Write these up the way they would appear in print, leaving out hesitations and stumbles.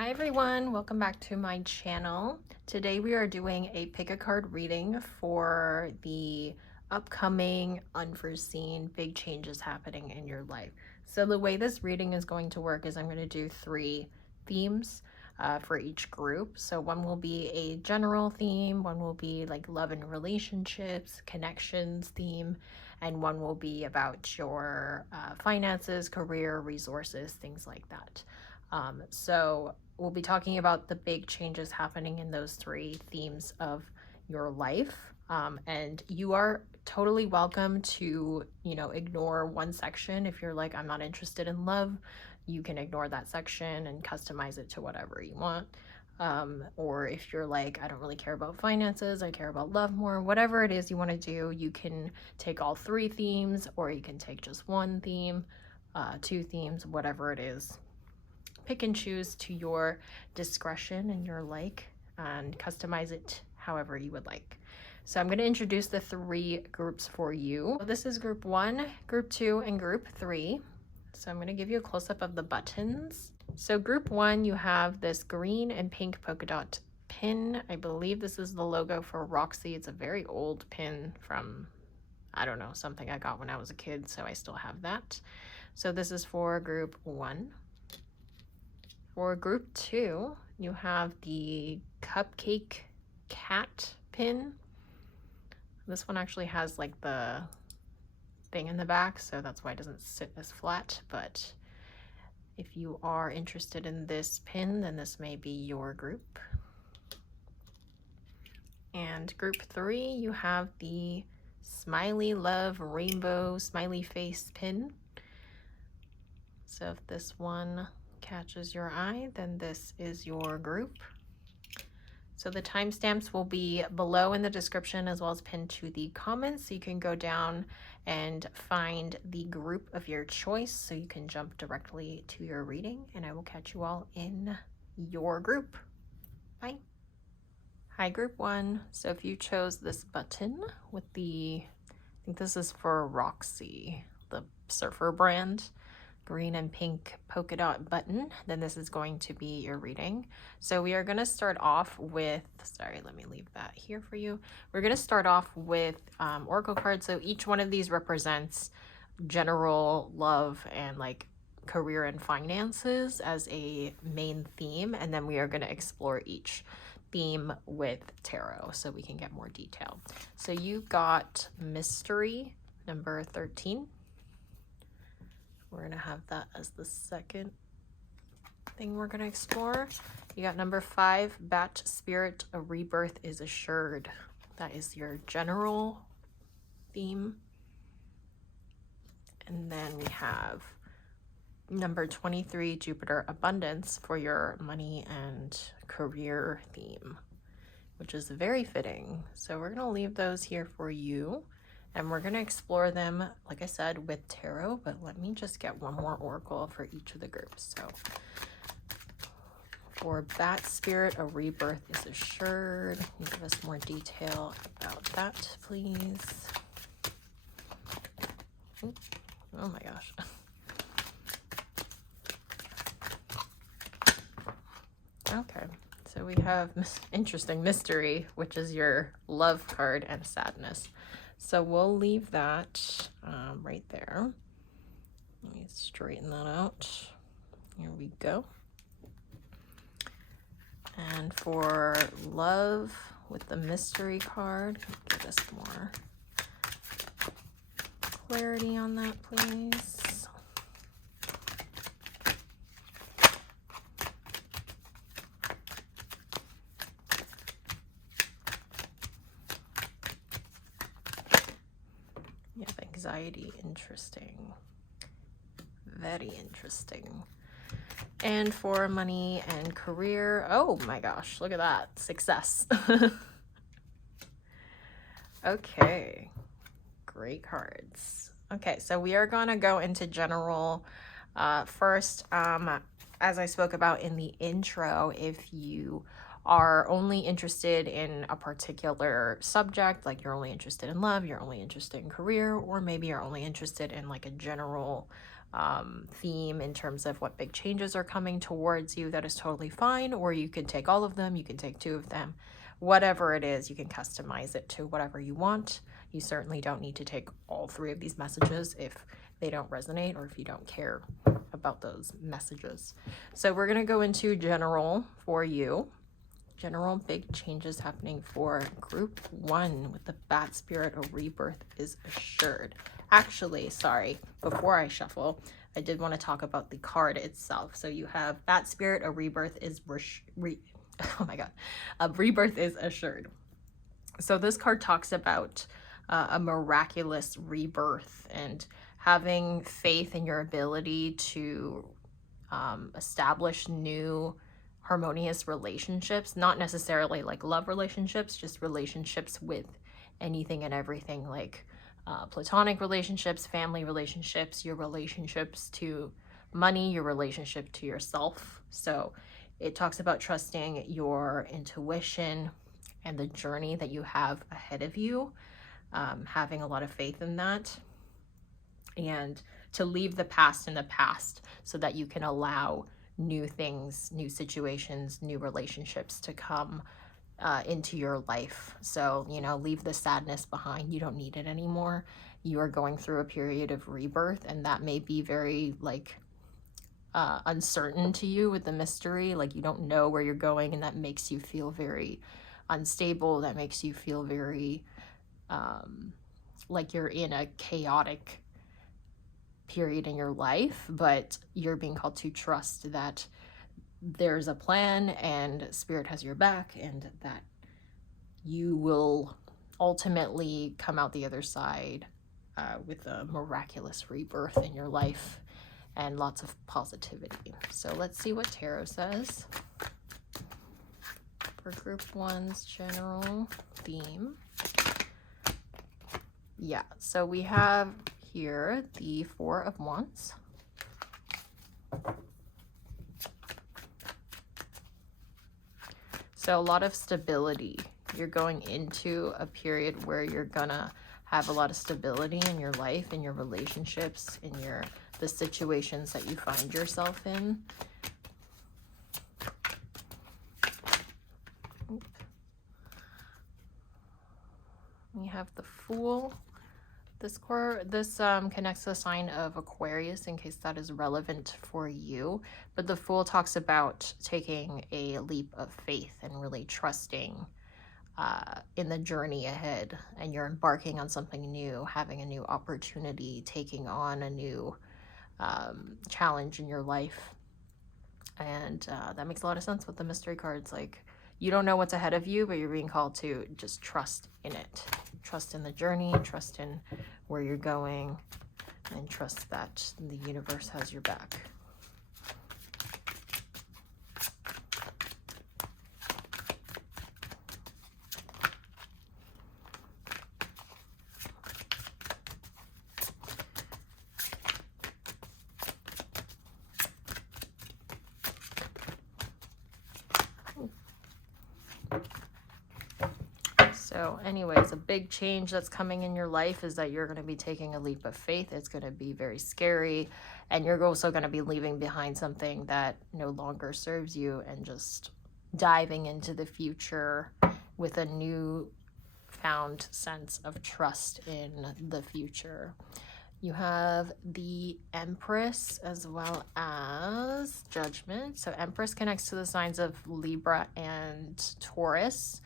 Hi everyone, welcome back to my channel. Today we are doing a pick a card reading for the upcoming unforeseen big changes happening in your life. So the way this reading is going to work is I'm going to do three themes for each group. So one will be a general theme, one will be like love and relationships, connections theme, and one will be about your finances, career, resources, things like that. So we'll be talking about the big changes happening in those three themes of your life. And you are totally welcome to, ignore one section. If you're like, I'm not interested in love, you can ignore that section and customize it to whatever you want. Or if you're like, I don't really care about finances, I care about love more, whatever it is you want to do, you can take all three themes, or you can take just one theme, two themes, whatever it is. Pick and choose to your discretion and your like, and customize it however you would like. So I'm going to introduce the three groups for you. This is group 1, group 2, and group 3. So I'm going to give you a close-up of the buttons. So group 1, you have this green and pink polka dot pin. I believe this is the logo for Roxy. It's a very old pin from, I don't know, something I got when I was a kid, so I still have that. So this is for group 1. For group 2, you have the cupcake cat pin. This one actually has like the thing in the back, so that's why it doesn't sit as flat. But if you are interested in this pin, then this may be your group. And group 3, you have the smiley love rainbow smiley face pin. So if this one catches your eye, then this is your group. So the timestamps will be below in the description as well as pinned to the comments, so you can go down and find the group of your choice so you can jump directly to your reading, and I will catch you all in your group. Bye. Hi group 1. So if you chose this button with the, I think this is for Roxy, the surfer brand, green and pink polka dot button, then this is going to be your reading. So we are going to start off with, sorry, let me leave that here for you. We're going to start off with oracle cards. So each one of these represents general love and like career and finances as a main theme, and then we are going to explore each theme with tarot so we can get more detail. So you got mystery number 13. We're going to have that as the second thing we're going to explore. You got number 5, Bat Spirit, a rebirth is assured. That is your general theme. And then we have number 23, Jupiter, abundance, for your money and career theme, which is very fitting. So we're going to leave those here for you. And we're going to explore them, like I said, with tarot, but let me just get one more oracle for each of the groups. So for Bat Spirit, a rebirth is assured. Give us more detail about that, please. Ooh, oh my gosh. Okay, so we have interesting mystery, which is your love card, and sadness. So we'll leave that right there. Let me straighten that out. Here we go. And for love with the mystery card, give us more clarity on that, please. Anxiety, interesting, very interesting. And for money and career, oh my gosh, look at that, success. Okay, great cards. Okay, so we are gonna go into general first. As I spoke about in the intro, if you are only interested in a particular subject, like you're only interested in love, you're only interested in career, or maybe you're only interested in like a general theme in terms of what big changes are coming towards you, that is totally fine. Or you can take all of them, you can take 2 of them, whatever it is, you can customize it to whatever you want. You certainly don't need to take all 3 of these messages if they don't resonate or if you don't care about those messages. So we're going to go into general for you. General big changes happening for group 1 with the Bat Spirit. A rebirth is assured. Actually, sorry, before I shuffle, I did want to talk about the card itself. So you have Bat Spirit. A rebirth is oh my god, a rebirth is assured. So this card talks about a miraculous rebirth and having faith in your ability to establish new harmonious relationships, not necessarily like love relationships, just relationships with anything and everything, like platonic relationships, family relationships, your relationships to money, your relationship to yourself. So it talks about trusting your intuition and the journey that you have ahead of you, having a lot of faith in that, and to leave the past in the past so that you can allow new things, new situations, new relationships to come into your life. So, you know, leave the sadness behind. You don't need it anymore. You are going through a period of rebirth, and that may be very like uncertain to you with the mystery. Like you don't know where you're going, and that makes you feel very unstable. That makes you feel very like you're in a chaotic period in your life, but you're being called to trust that there's a plan and Spirit has your back, and that you will ultimately come out the other side with a miraculous rebirth in your life and lots of positivity. So let's see what tarot says for group 1's general theme. Yeah, so we have here the 4 of Wands. So a lot of stability. You're going into a period where you're gonna have a lot of stability in your life, in your relationships, in the situations that you find yourself in. We have the Fool. This connects to the sign of Aquarius, in case that is relevant for you. But the Fool talks about taking a leap of faith and really trusting in the journey ahead. And you're embarking on something new, having a new opportunity, taking on a new challenge in your life. And that makes a lot of sense with the mystery cards. Like, you don't know what's ahead of you, but you're being called to just trust in it. Trust in the journey, trust in where you're going, and trust that the universe has your back. So anyways, a big change that's coming in your life is that you're going to be taking a leap of faith. It's going to be very scary, and you're also going to be leaving behind something that no longer serves you and just diving into the future with a new found sense of trust in the future. You have the Empress as well as Judgment. So Empress connects to the signs of Libra and Taurus.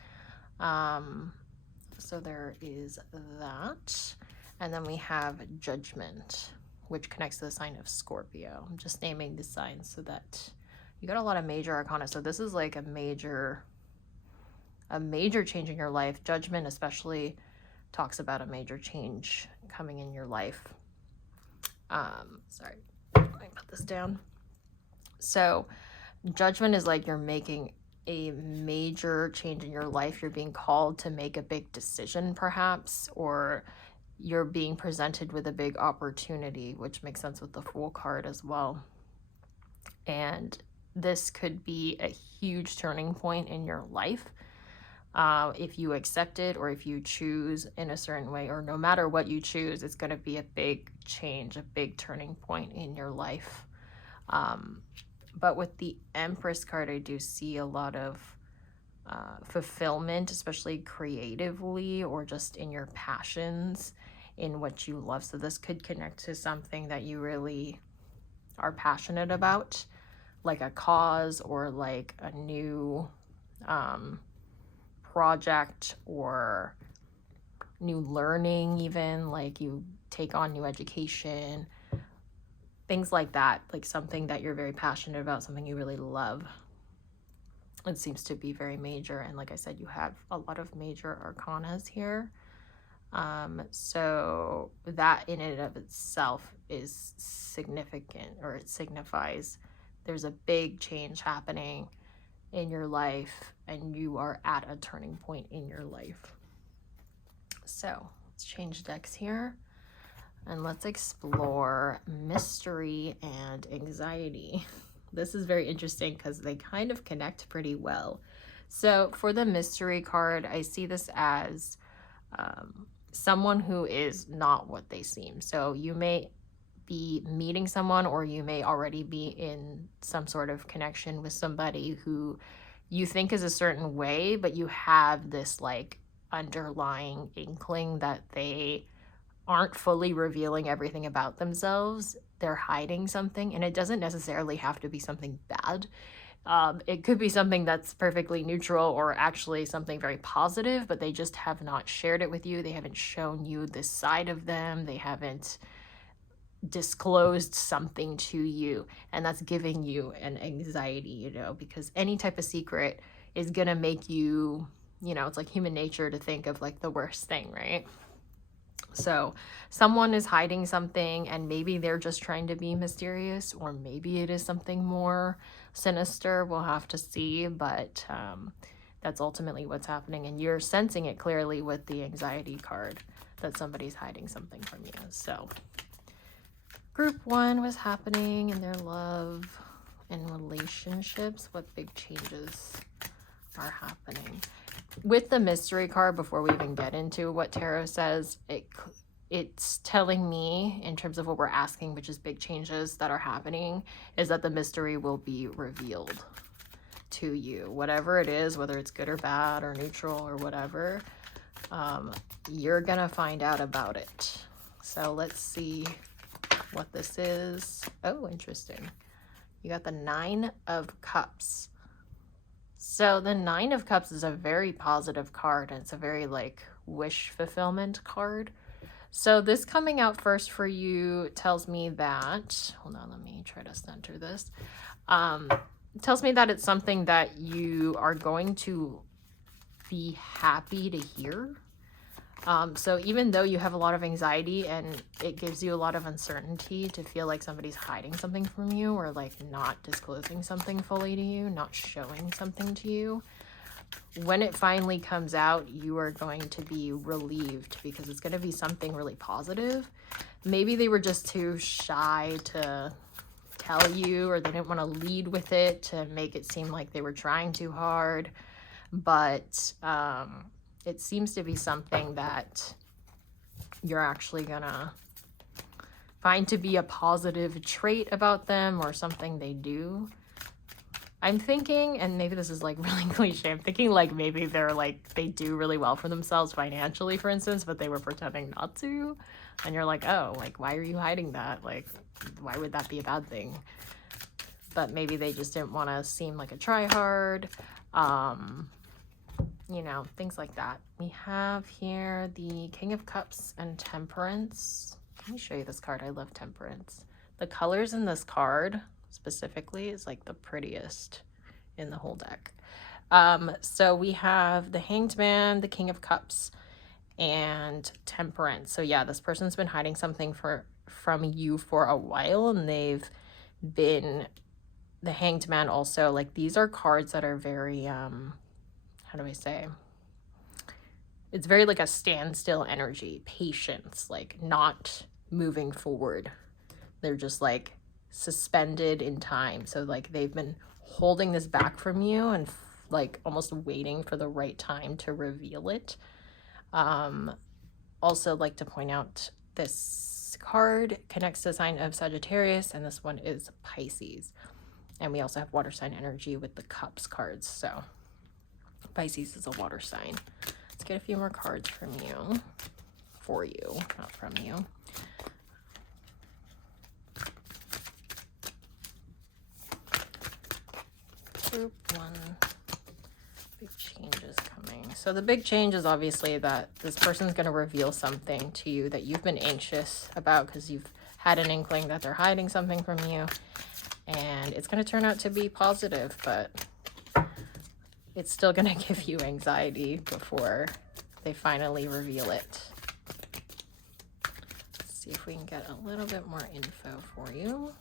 So there is that. And then we have Judgment, which connects to the sign of Scorpio. I'm just naming the signs so that you got a lot of major arcana. So this is like a major change in your life. Judgment especially talks about a major change coming in your life. Sorry, I put this down. So Judgment is like you're making a major change in your life. You're being called to make a big decision perhaps, or you're being presented with a big opportunity, which makes sense with the Fool card as well. And this could be a huge turning point in your life. if you accept it or if you choose in a certain way, or no matter what you choose, it's going to be a big change, a big turning point in your life. But with the Empress card, I do see a lot of fulfillment, especially creatively or just in your passions, in what you love. So this could connect to something that you really are passionate about, like a cause or like a new project or new learning, even like you take on new education, things like that, like something that you're very passionate about, something you really love. It seems to be very major, and like I said, you have a lot of major arcanas here. So that in and of itself is significant, or it signifies there's a big change happening in your life and you are at a turning point in your life. So let's change decks here and let's explore mystery and anxiety. This is very interesting because they kind of connect pretty well. So for the mystery card, I see this as someone who is not what they seem. So you may be meeting someone, or you may already be in some sort of connection with somebody who you think is a certain way, but you have this like underlying inkling that they aren't fully revealing everything about themselves. They're hiding something, and it doesn't necessarily have to be something bad. It could be something that's perfectly neutral or actually something very positive, but they just have not shared it with you. They haven't shown you this side of them. They haven't disclosed something to you, and that's giving you an anxiety, you know, because any type of secret is gonna make you, you know, it's like human nature to think of like the worst thing, right? So someone is hiding something, and maybe they're just trying to be mysterious, or maybe it is something more sinister. We'll have to see, but that's ultimately what's happening, and you're sensing it clearly with the anxiety card that somebody's hiding something from you. So group one was happening in their love and relationships. What big changes are happening? With the mystery card, before we even get into what tarot says, it's telling me, in terms of what we're asking, which is big changes that are happening, is that the mystery will be revealed to you. Whatever it is, whether it's good or bad or neutral or whatever, you're gonna find out about it. So let's see what this is. Oh, interesting. You got the 9 of Cups. So the 9 of Cups is a very positive card, and it's a very like wish fulfillment card. So this coming out first for you tells me that, hold on, let me try to center this. It tells me that it's something that you are going to be happy to hear. So even though you have a lot of anxiety and it gives you a lot of uncertainty to feel like somebody's hiding something from you, or like not disclosing something fully to you, not showing something to you, when it finally comes out, you are going to be relieved, because it's going to be something really positive. Maybe they were just too shy to tell you, or they didn't want to lead with it to make it seem like they were trying too hard. But it seems to be something that you're actually gonna find to be a positive trait about them, or something they do. I'm thinking, and maybe this is like really cliche, I'm thinking like maybe they're like, they do really well for themselves financially, for instance, but they were pretending not to. And you're like, oh, like, why are you hiding that? Like, why would that be a bad thing? But maybe they just didn't want to seem like a tryhard. You know, things like that. We have here the King of Cups and Temperance. Let me show you this card. I love Temperance. The colors in this card specifically is like the prettiest in the whole deck. So we have the Hanged Man, the King of Cups, and Temperance. So yeah, this person's been hiding something from you for a while, and they've been, the Hanged Man also, like, these are cards that are very how do I say? It's very like a standstill energy, patience, like not moving forward. They're just like suspended in time. So like they've been holding this back from you and like almost waiting for the right time to reveal it. Also like to point out this card connects to the sign of Sagittarius, and this one is Pisces. And we also have water sign energy with the cups cards. So Pisces is a water sign. Let's get a few more cards from you, for you, not from you. Group 1, big changes coming. So the big change is obviously that this person's going to reveal something to you that you've been anxious about because you've had an inkling that they're hiding something from you. And it's going to turn out to be positive, but it's still going to give you anxiety before they finally reveal it. Let's see if we can get a little bit more info for you.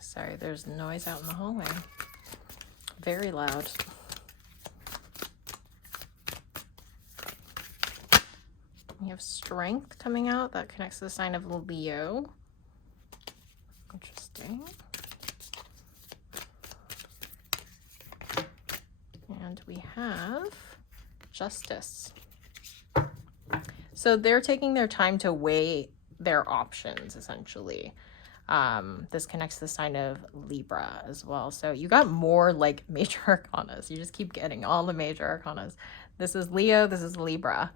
Sorry, there's noise out in the hallway. Very loud. We have strength coming out. That connects to the sign of Leo. Interesting. And we have justice. So they're taking their time to weigh their options, essentially. This connects to the sign of Libra as well. So you got more like major arcanas. You just keep getting all the major arcanas. This is Leo, this is Libra.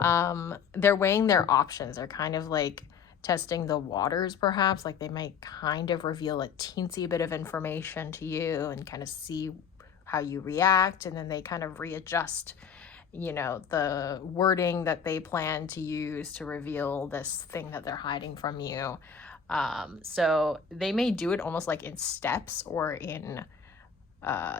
They're weighing their options. They're kind of like testing the waters, perhaps. Like they might kind of reveal a teensy bit of information to you and kind of see how you react. And then they kind of readjust, you know, the wording that they plan to use to reveal this thing that they're hiding from you. So they may do it almost like in steps or in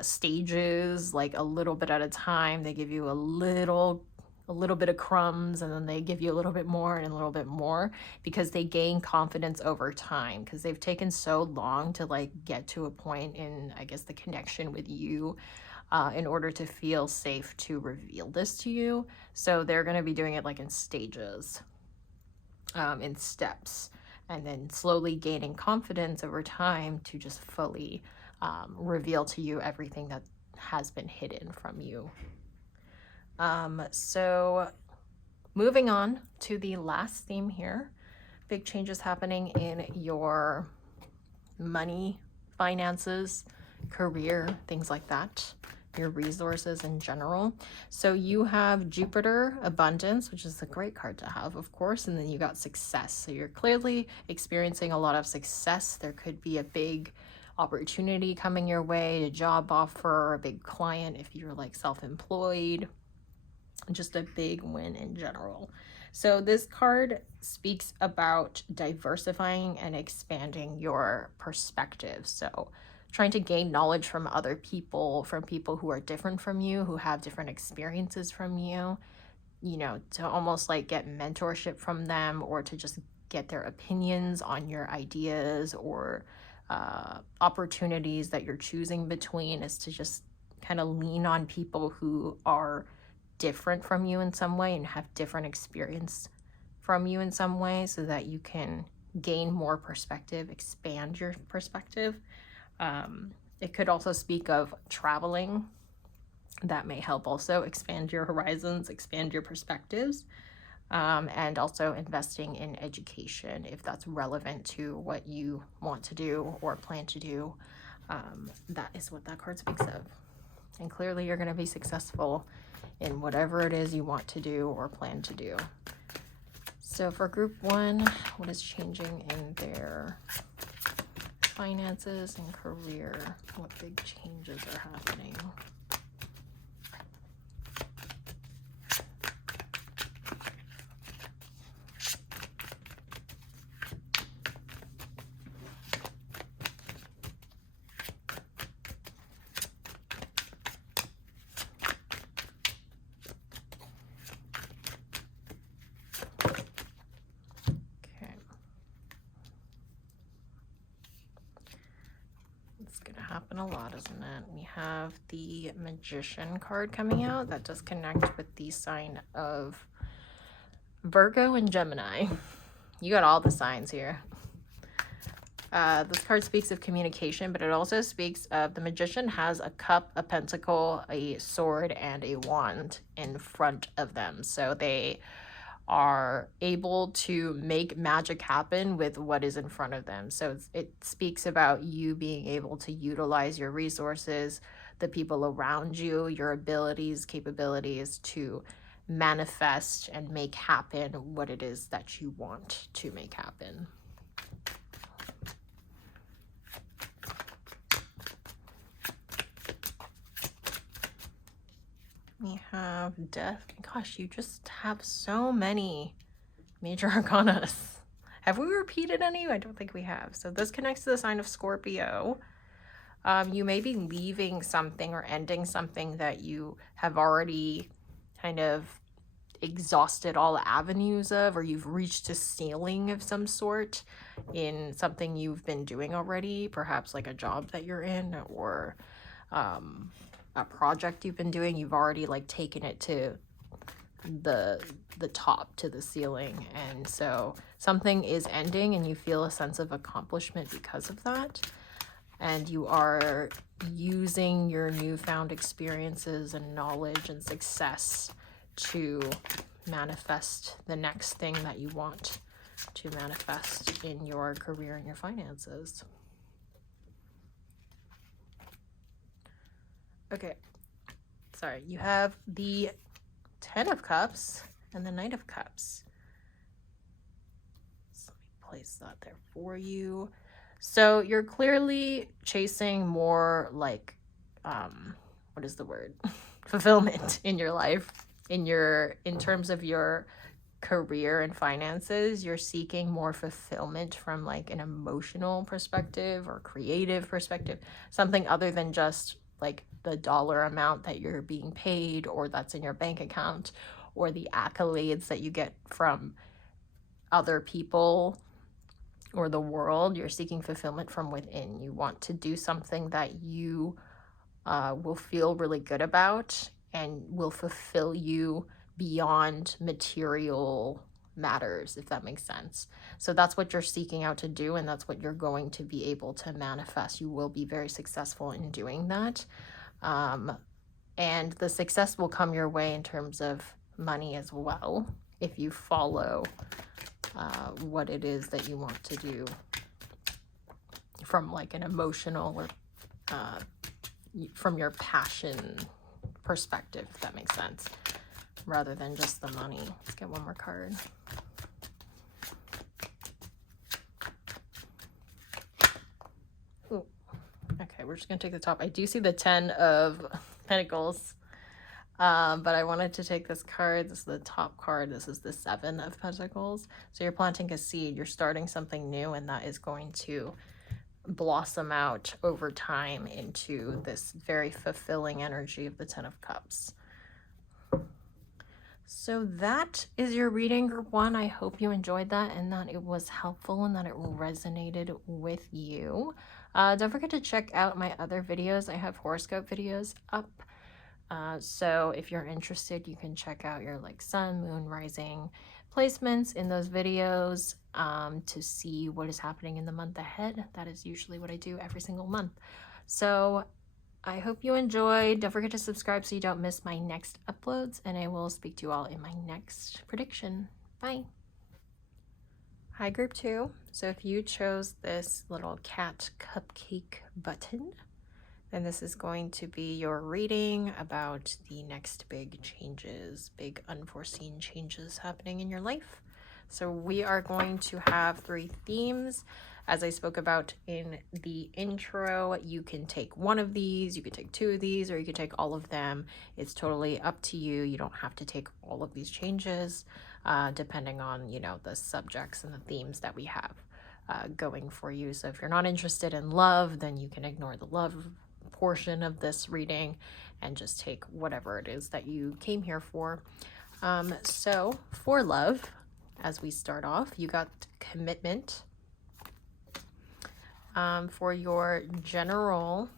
stages, like a little bit at a time. They give you a little bit of crumbs, and then they give you a little bit more and a little bit more, because they gain confidence over time, because they've taken so long to like get to a point in, I guess, the connection with you, in order to feel safe to reveal this to you. So they're going to be doing it like in stages, in steps, and then slowly gaining confidence over time to just fully reveal to you everything that has been hidden from you. So moving on to the last theme here, big changes happening in your money, finances, career, things like that, your resources in general. So you have Jupiter, abundance, which is a great card to have, of course, and then you got success. So you're clearly experiencing a lot of success. There could be a big opportunity coming your way, a job offer, a big client if you're like self-employed, just a big win in general. So this card speaks about diversifying and expanding your perspective. So trying to gain knowledge from other people, from people who are different from you, who have different experiences from you, you know, to almost like get mentorship from them, or to just get their opinions on your ideas or opportunities that you're choosing between, is to just kind of lean on people who are different from you in some way and have different experience from you in some way, so that you can gain more perspective, expand your perspective. It could also speak of traveling. That may help also expand your horizons, expand your perspectives, and also investing in education if that's relevant to what you want to do or plan to do. That is what that card speaks of. And clearly you're going to be successful in whatever it is you want to do or plan to do. So for group 1, what is changing in their finances and career? What big changes are happening? Happen a lot, isn't it? We have the Magician card coming out. That does connect with the sign of Virgo and Gemini. You got all the signs here. This card speaks of communication, but it also speaks of the magician has a cup, a pentacle, a sword, and a wand in front of them. So they are able to make magic happen with what is in front of them. So it speaks about you being able to utilize your resources, the people around you, your abilities, capabilities to manifest and make happen what it is that you want to make happen. We have death. Gosh, you just have so many major arcanas. Have we repeated any? I don't think we have. So this connects to the sign of Scorpio. You may be leaving something or ending something that you have already kind of exhausted all avenues of, or you've reached a ceiling of some sort in something you've been doing already, perhaps like a job that you're in, or a project you've been doing. You've already like taken it to the top, to the ceiling, and so something is ending and you feel a sense of accomplishment because of that, and you are using your newfound experiences and knowledge and success to manifest the next thing that you want to manifest in your career and your finances. Okay, sorry, you have the 10 of Cups and the Knight of Cups. So let me place that there for you. So you're clearly chasing more like, what is the word? Fulfillment in your life. In terms of your career and finances, you're seeking more fulfillment from like an emotional perspective or creative perspective, something other than just like the dollar amount that you're being paid or that's in your bank account or the accolades that you get from other people or the world. You're seeking fulfillment from within. You want to do something that you will feel really good about and will fulfill you beyond material matters, if that makes sense. So that's what you're seeking out to do, and that's what you're going to be able to manifest. You will be very successful in doing that. And the success will come your way in terms of money as well, if you follow what it is that you want to do from like an emotional or from your passion perspective, if that makes sense, rather than just the money. Let's get one more card. Ooh. Okay, we're just gonna take the top. I do see the 10 of Pentacles, but I wanted to take this card. This is the top card. This is the 7 of Pentacles. So you're planting a seed. You're starting something new, and that is going to blossom out over time into this very fulfilling energy of the 10 of Cups. So that is your reading, group 1. I hope you enjoyed that and that it was helpful and that it resonated with you. Don't forget to check out my other videos. I have horoscope videos up. So if you're interested, you can check out your like sun, moon, rising placements in those videos to see what is happening in the month ahead. That is usually what I do every single month. So I hope you enjoyed. Don't forget to subscribe so you don't miss my next uploads, and I will speak to you all in my next prediction. Bye. Hi, group 2. So if you chose this little cat cupcake button, then this is going to be your reading about the next big changes, big unforeseen changes happening in your life. So we are going to have 3 themes. As I spoke about in the intro, you can take one of these, you can take 2 of these, or you can take all of them. It's totally up to you. You don't have to take all of these changes, depending on, you know, the subjects and the themes that we have going for you. So if you're not interested in love, then you can ignore the love portion of this reading and just take whatever it is that you came here for. So for love, as we start off, you got commitment. For your general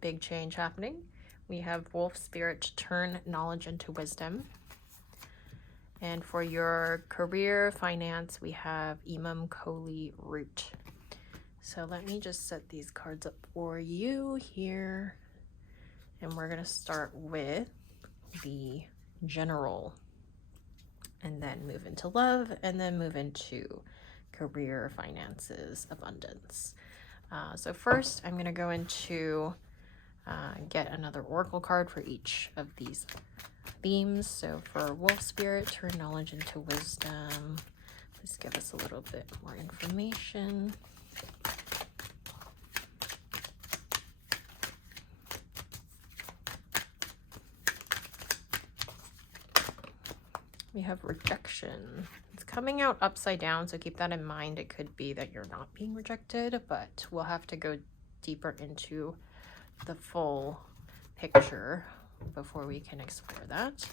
big change happening, we have wolf spirit, turn knowledge into wisdom. And for your career finance, we have Imam Koli Root. So let me just set these cards up for you here. And we're going to start with the general, and then move into love, and then move into career, finances, abundance. So first, I'm going to go into get another oracle card for each of these themes. So for Wolf Spirit, turn knowledge into wisdom. Please give us a little bit more information. We have rejection. It's coming out upside down, so keep that in mind. It could be that you're not being rejected, but we'll have to go deeper into the full picture before we can explore that.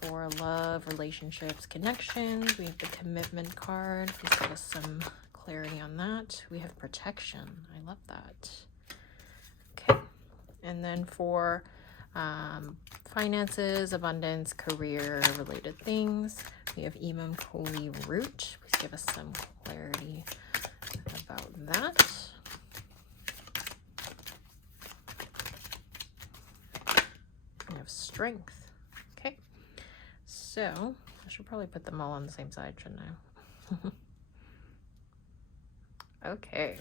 For love, relationships, connections, we have the commitment card. Please give us some clarity on that. We have protection. I love that. Okay. And then for finances, abundance, career related things, we have Imam Koli Root. Please give us some clarity about that. We have strength. Okay, so I should probably put them all on the same side, shouldn't I? Okay.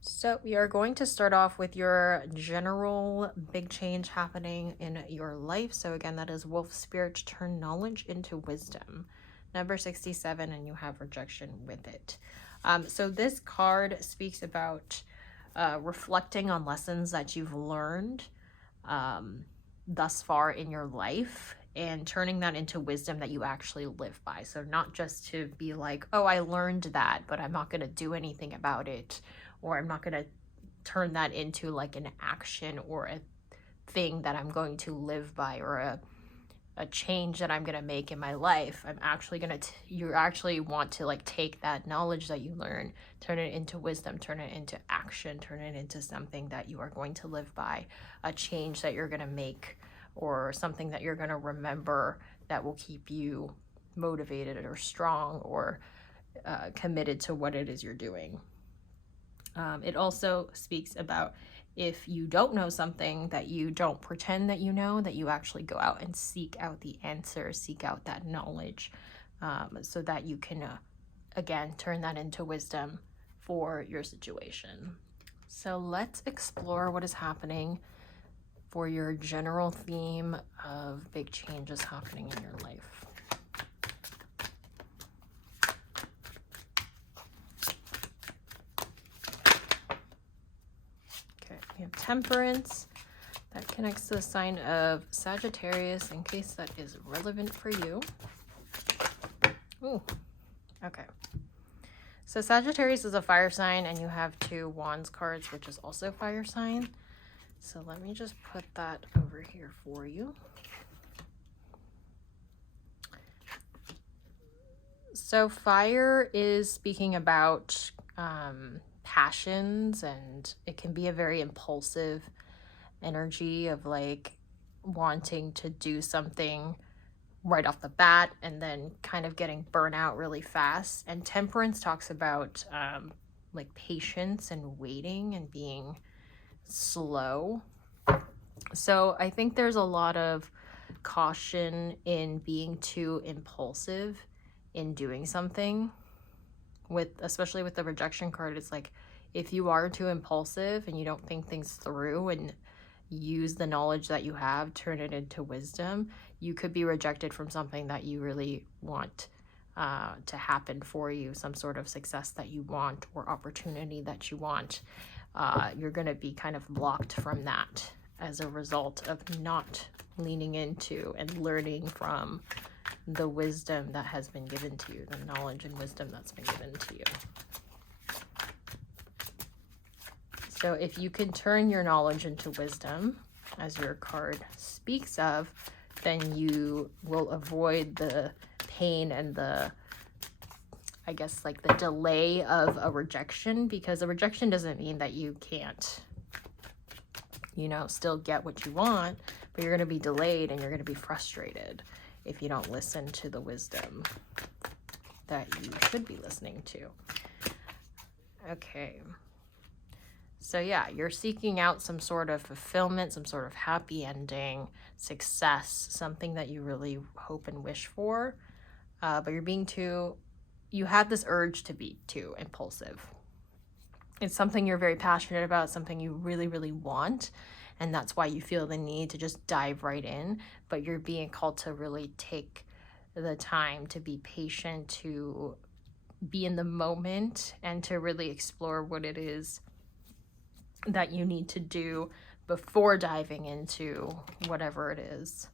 So we are going to start off with your general big change happening in your life. So again, that is Wolf Spirit, turn knowledge into wisdom. Number 67, and you have rejection with it. So this card speaks about reflecting on lessons that you've learned thus far in your life and turning that into wisdom that you actually live by. So not just to be like, oh, I learned that, but I'm not going to do anything about it, or I'm not going to turn that into like an action or a thing that I'm going to live by, or a change that I'm going to make in my life. I'm actually going to, you actually want to like take that knowledge that you learn, turn it into wisdom, turn it into action, turn it into something that you are going to live by, a change that you're going to make, or something that you're going to remember that will keep you motivated or strong or committed to what it is you're doing. It also speaks about if you don't know something, that you don't pretend that you know, that you actually go out and seek out the answer, seek out that knowledge, so that you can, again, turn that into wisdom for your situation. So let's explore what is happening for your general theme of big changes happening in your life. We have Temperance. That connects to the sign of Sagittarius, in case that is relevant for you. Ooh, okay. So Sagittarius is a fire sign, and you have 2 Wands cards, which is also fire sign. So let me just put that over here for you. So fire is speaking about passions, and it can be a very impulsive energy of like wanting to do something right off the bat and then kind of getting burnt out really fast. And Temperance talks about like patience and waiting and being slow. So I think there's a lot of caution in being too impulsive in doing something. Especially with the rejection card, it's like if you are too impulsive and you don't think things through and use the knowledge that you have, turn it into wisdom, you could be rejected from something that you really want to happen for you, some sort of success that you want or opportunity that you want. You're going to be kind of blocked from that as a result of not leaning into and learning from the wisdom that has been given to you, the knowledge and wisdom that's been given to you. So if you can turn your knowledge into wisdom, as your card speaks of, then you will avoid the pain and the, I guess, like the delay of a rejection, because a rejection doesn't mean that you can't, you know, still get what you want, but you're going to be delayed and you're going to be frustrated if you don't listen to the wisdom that you should be listening to. Okay. So yeah, you're seeking out some sort of fulfillment, some sort of happy ending, success, something that you really hope and wish for. But you're being you have this urge to be too impulsive. It's something you're very passionate about, something you really, really want. And that's why you feel the need to just dive right in. But you're being called to really take the time to be patient, to be in the moment, and to really explore what it is that you need to do before diving into whatever it is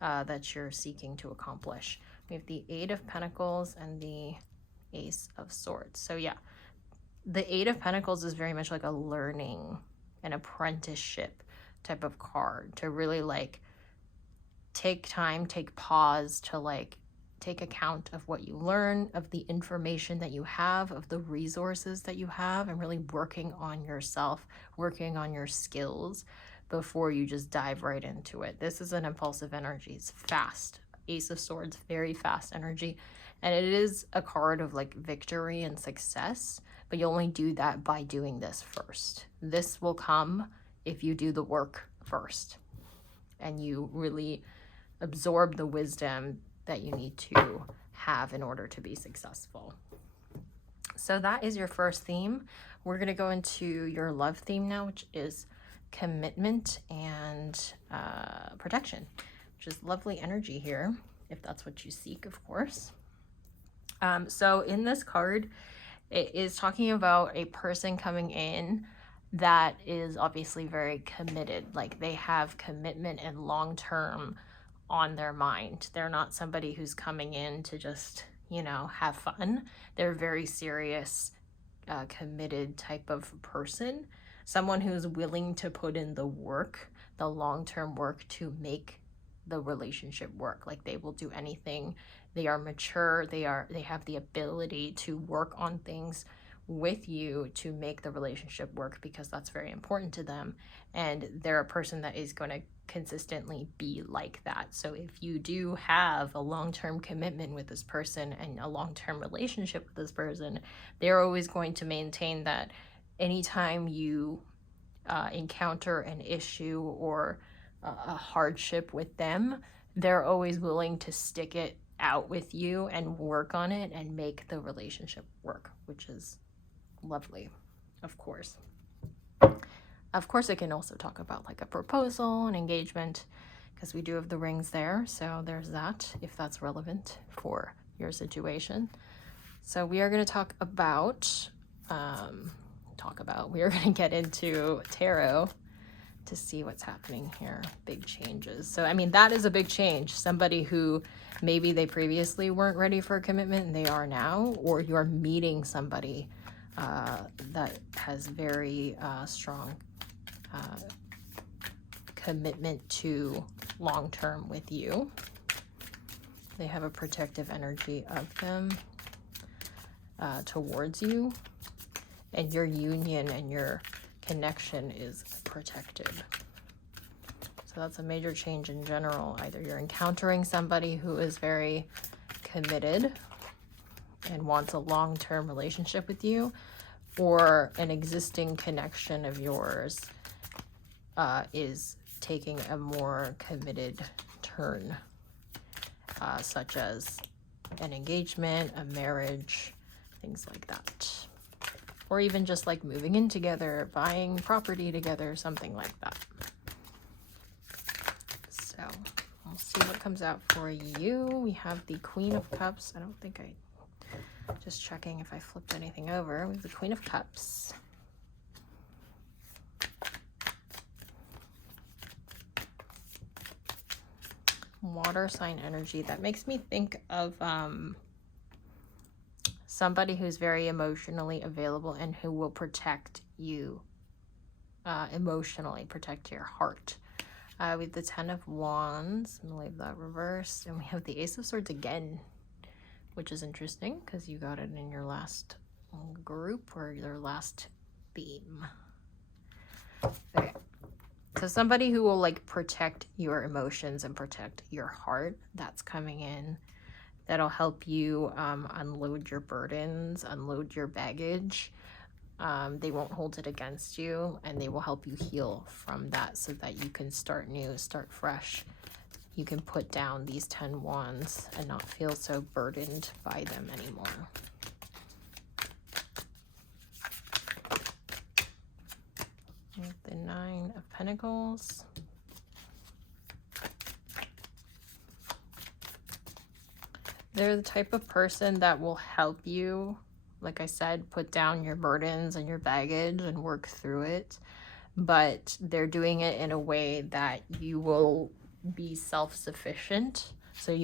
that you're seeking to accomplish. We have the Eight of Pentacles and the Ace of Swords. So yeah, the Eight of Pentacles is very much like a learning, an apprenticeship type of card, to really like take time, take pause, to like take account of what you learn, of the information that you have, of the resources that you have, and really working on yourself, working on your skills before you just dive right into it. This is an impulsive energy. It's fast. Ace of Swords, very fast energy. And it is a card of like victory and success, but you only do that by doing this first. This will come if you do the work first and you really absorb the wisdom that you need to have in order to be successful. So that is your first theme. We're going to go into your love theme now, which is commitment and protection, which is lovely energy here, if that's what you seek, of course. So in this card, it is talking about a person coming in that is obviously very committed. Like they have commitment and long-term on their mind. They're not somebody who's coming in to just, you know, have fun. They're very serious, committed type of person. Someone who's willing to put in the work, the long-term work, to make the relationship work. Like they will do anything. They are mature. They have the ability to work on things with you to make the relationship work, because that's very important to them. And they're a person that is going to consistently be like that. So if you do have a long-term commitment with this person and a long-term relationship with this person, they're always going to maintain that anytime you encounter an issue or a hardship with them, they're always willing to stick it out with you and work on it and make the relationship work, which is lovely, of course. Of course, it can also talk about like a proposal, an engagement, because we do have the rings there. So there's that, if that's relevant for your situation. So we are going to talk about, we are going to get into tarot to see what's happening here. Big changes. So, I mean, that is a big change. Somebody who maybe they previously weren't ready for a commitment and they are now, or you're meeting somebody that has very strong commitment to long-term with you. They have a protective energy of them towards you, and your union and your connection is protected. So that's a major change in general. Either you're encountering somebody who is very committed and wants a long-term relationship with you, or an existing connection of yours is taking a more committed turn, such as an engagement, a marriage, things like that. Or even just like moving in together, buying property together, something like that. So we'll see what comes out for you. We have the Queen of Cups. I don't think just checking if I flipped anything over. We have the Queen of Cups. Water sign energy. That makes me think of somebody who's very emotionally available and who will protect you emotionally, protect your heart. We have the Ten of Wands. I'm gonna leave that reversed. And we have the Ace of Swords again, which is interesting because you got it in your last group or your last theme. Okay, So somebody who will like protect your emotions and protect your heart, that's coming in. That'll help you unload your burdens, unload your baggage. They won't hold it against you, and they will help you heal from that so that you can start new, start fresh. You can put down these 10 wands and not feel so burdened by them anymore. The 9 of Pentacles. They're the type of person that will help you, like I said, put down your burdens and your baggage and work through it. But they're doing it in a way that you will be self-sufficient. So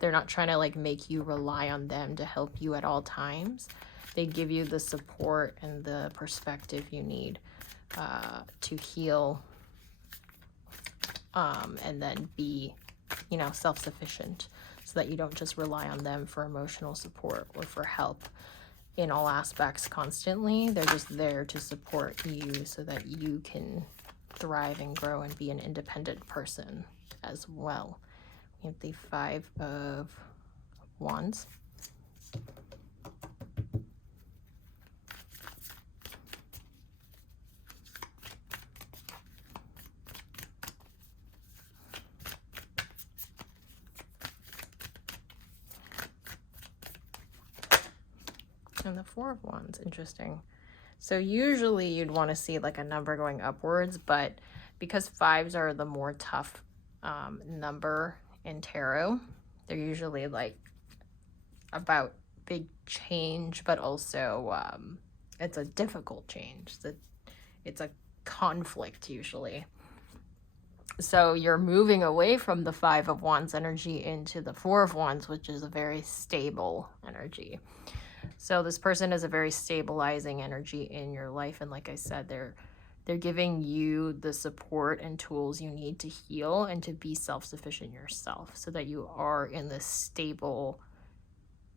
they're not trying to like make you rely on them to help you at all times. They give you the support and the perspective you need to heal and then be, self-sufficient, so that you don't just rely on them for emotional support or for help in all aspects constantly. They're just there to support you so that you can thrive and grow and be an independent person as well. We have the 5 of Wands. And the 4 of Wands, interesting. So usually you'd want to see like a number going upwards, but because 5s are the more tough number in tarot, they're usually like about big change, but also it's a difficult change. It's a conflict usually. So you're moving away from the 5 of Wands energy into the 4 of Wands, which is a very stable energy. So this person is a very stabilizing energy in your life. And like I said, they're giving you the support and tools you need to heal and to be self-sufficient yourself, so that you are in this stable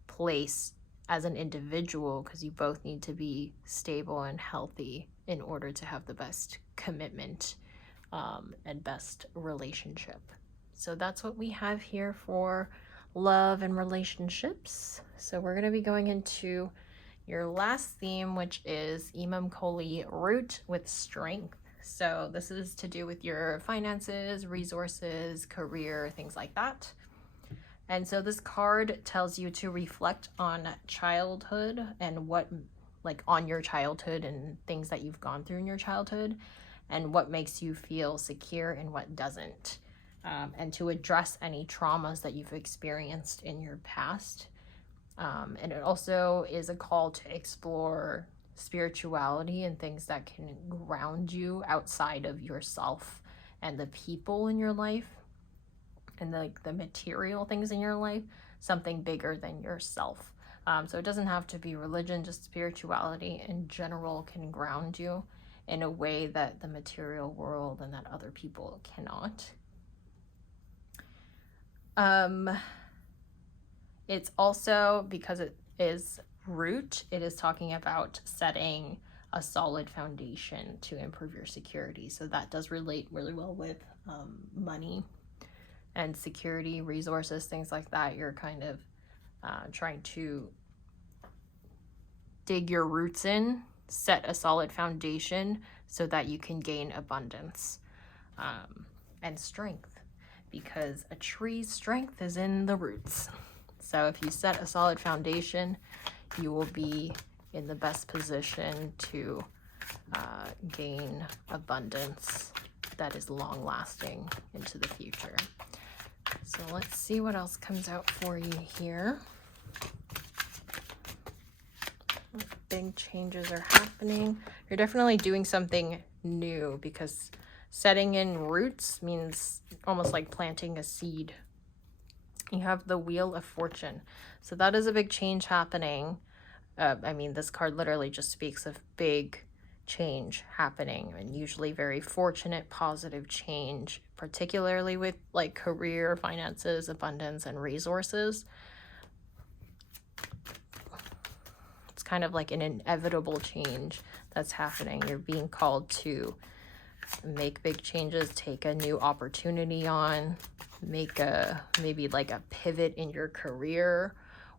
place as an individual, because you both need to be stable and healthy in order to have the best commitment and best relationship. So that's what we have here for love and relationships. So we're going to be going into your last theme, which is Imam Koli, root with strength. So this is to do with your finances, resources, career, things like that. And so this card tells you to reflect on childhood and on your childhood and things that you've gone through in your childhood, and what makes you feel secure and what doesn't. And to address any traumas that you've experienced in your past. And it also is a call to explore spirituality and things that can ground you outside of yourself and the people in your life and the material things in your life, something bigger than yourself. So it doesn't have to be religion, just spirituality in general can ground you in a way that the material world and that other people cannot. It's also, because it is root, it is talking about setting a solid foundation to improve your security. So that does relate really well with money and security, resources, things like that. You're kind of trying to dig your roots in, set a solid foundation so that you can gain abundance and strength. Because a tree's strength is in the roots. So if you set a solid foundation, you will be in the best position to gain abundance that is long-lasting into the future. So let's see what else comes out for you here. What big changes are happening? You're definitely doing something new, because setting in roots means almost like planting a seed. You have the Wheel of Fortune. So that is a big change happening. This card literally just speaks of big change happening, and usually very fortunate, positive change, particularly with like career, finances, abundance, and resources. It's kind of like an inevitable change that's happening. You're being called to make big changes, take a new opportunity on, make maybe like a pivot in your career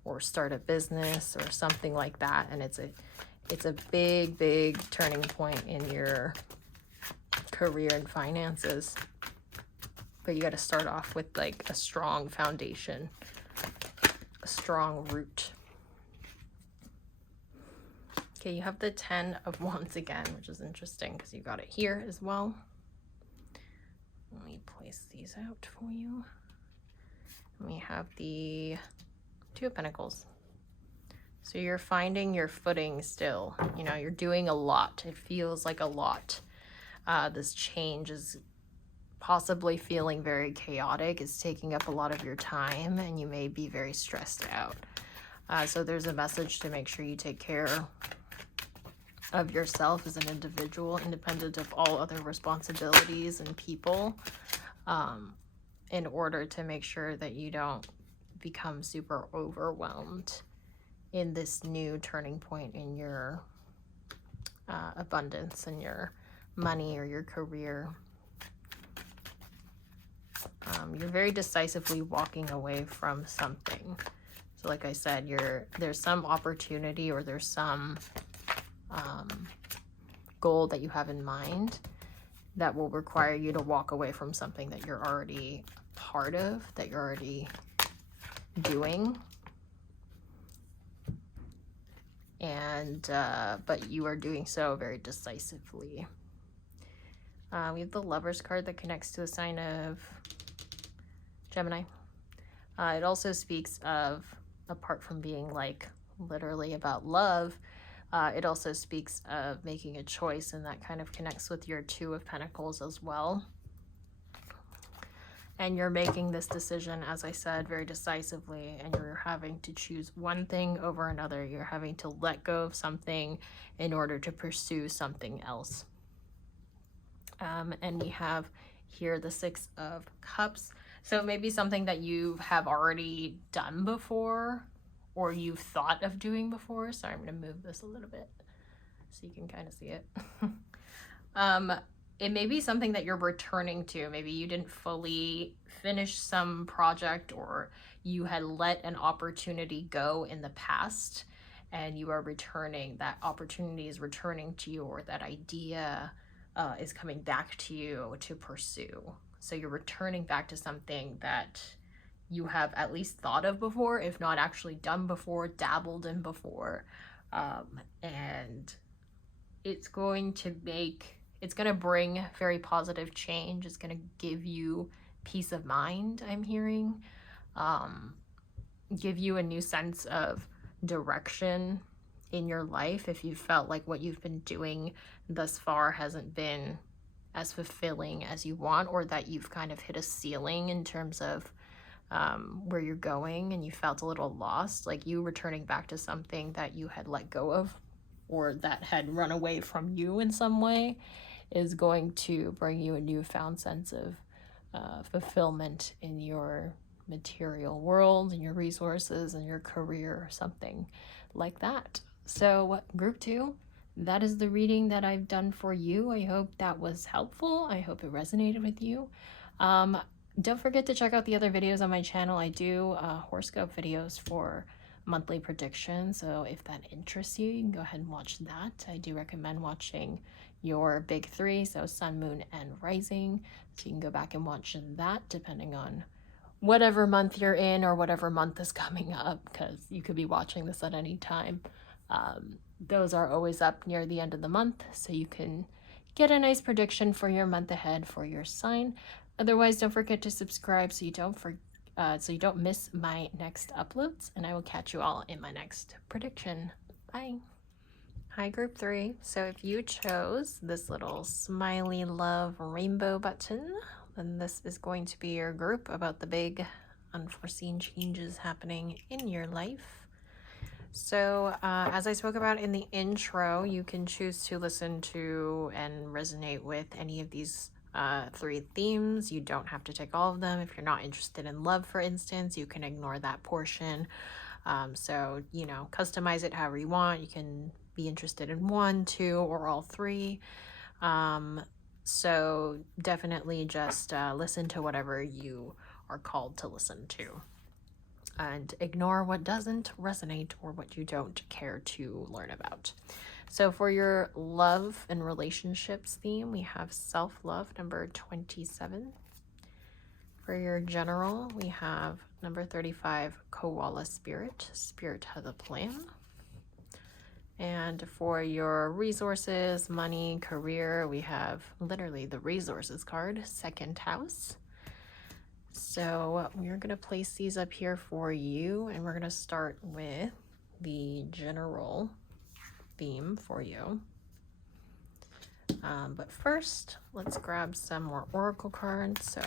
or start a business or something like that. And it's a big turning point in your career and finances. But you got to start off with like a strong foundation, a strong root. Okay, you have the 10 of Wands again, which is interesting because you got it here as well. Let me place these out for you. We have the 2 of Pentacles. So you're finding your footing still. You know, you're doing a lot. It feels like a lot. This change is possibly feeling very chaotic. It's taking up a lot of your time, and you may be very stressed out. So there's a message to make sure you take care of yourself as an individual, independent of all other responsibilities and people, in order to make sure that you don't become super overwhelmed in this new turning point in your abundance and your money or your career. You're very decisively walking away from something. So like I said, there's some opportunity or there's some goal that you have in mind that will require you to walk away from something that you're already part of, that you're already doing. And but you are doing so very decisively. We have the Lovers card that connects to the sign of Gemini. It also speaks of, apart from being like literally about love, it also speaks of making a choice, and that kind of connects with your 2 of Pentacles as well. And you're making this decision, as I said, very decisively, and you're having to choose one thing over another. You're having to let go of something in order to pursue something else. And we have here the 6 of Cups. So maybe something that you have already done before, or you've thought of doing before. Sorry, I'm going to move this a little bit so you can kind of see it. It may be something that you're returning to. Maybe you didn't fully finish some project, or you had let an opportunity go in the past, and you are returning. That opportunity is returning to you, or that idea is coming back to you to pursue. So you're returning back to something that you have at least thought of before, if not actually done before, dabbled in before. And it's going to bring very positive change. It's going to give you peace of mind, I'm hearing. Give you a new sense of direction in your life if you felt like what you've been doing thus far hasn't been as fulfilling as you want, or that you've kind of hit a ceiling in terms of where you're going and you felt a little lost. Like, you returning back to something that you had let go of or that had run away from you in some way is going to bring you a newfound sense of fulfillment in your material world and your resources and your career, or something like that. So group 2, that is the reading that I've done for you. I hope that was helpful. I hope it resonated with you. Don't forget to check out the other videos on my channel. I do horoscope videos for monthly predictions, so if that interests you, you can go ahead and watch that. I do recommend watching your big 3, so sun, moon, and rising, so you can go back and watch that depending on whatever month you're in or whatever month is coming up, because you could be watching this at any time. Those are always up near the end of the month, so you can get a nice prediction for your month ahead for your sign. Otherwise, don't forget to subscribe so you don't miss my next uploads, and I will catch you all in my next prediction. Bye. Hi, group 3. So if you chose this little smiley love rainbow button, then this is going to be your group about the big unforeseen changes happening in your life. So as I spoke about in the intro, you can choose to listen to and resonate with any of these 3 themes. You don't have to take all of them. If you're not interested in love, for instance, you can ignore that portion. So, you know, customize it however you want. You can be interested in 1, 2, or all 3. So definitely just listen to whatever you are called to listen to, and ignore what doesn't resonate or what you don't care to learn about. So for your love and relationships theme, we have self-love, number 27. For your general, we have number 35, koala spirit. Spirit has a plan. And for your resources, money, career, we have literally the resources card, second house. So we're going to place these up here for you, and we're going to start with the general theme for you. But first, let's grab some more oracle cards. So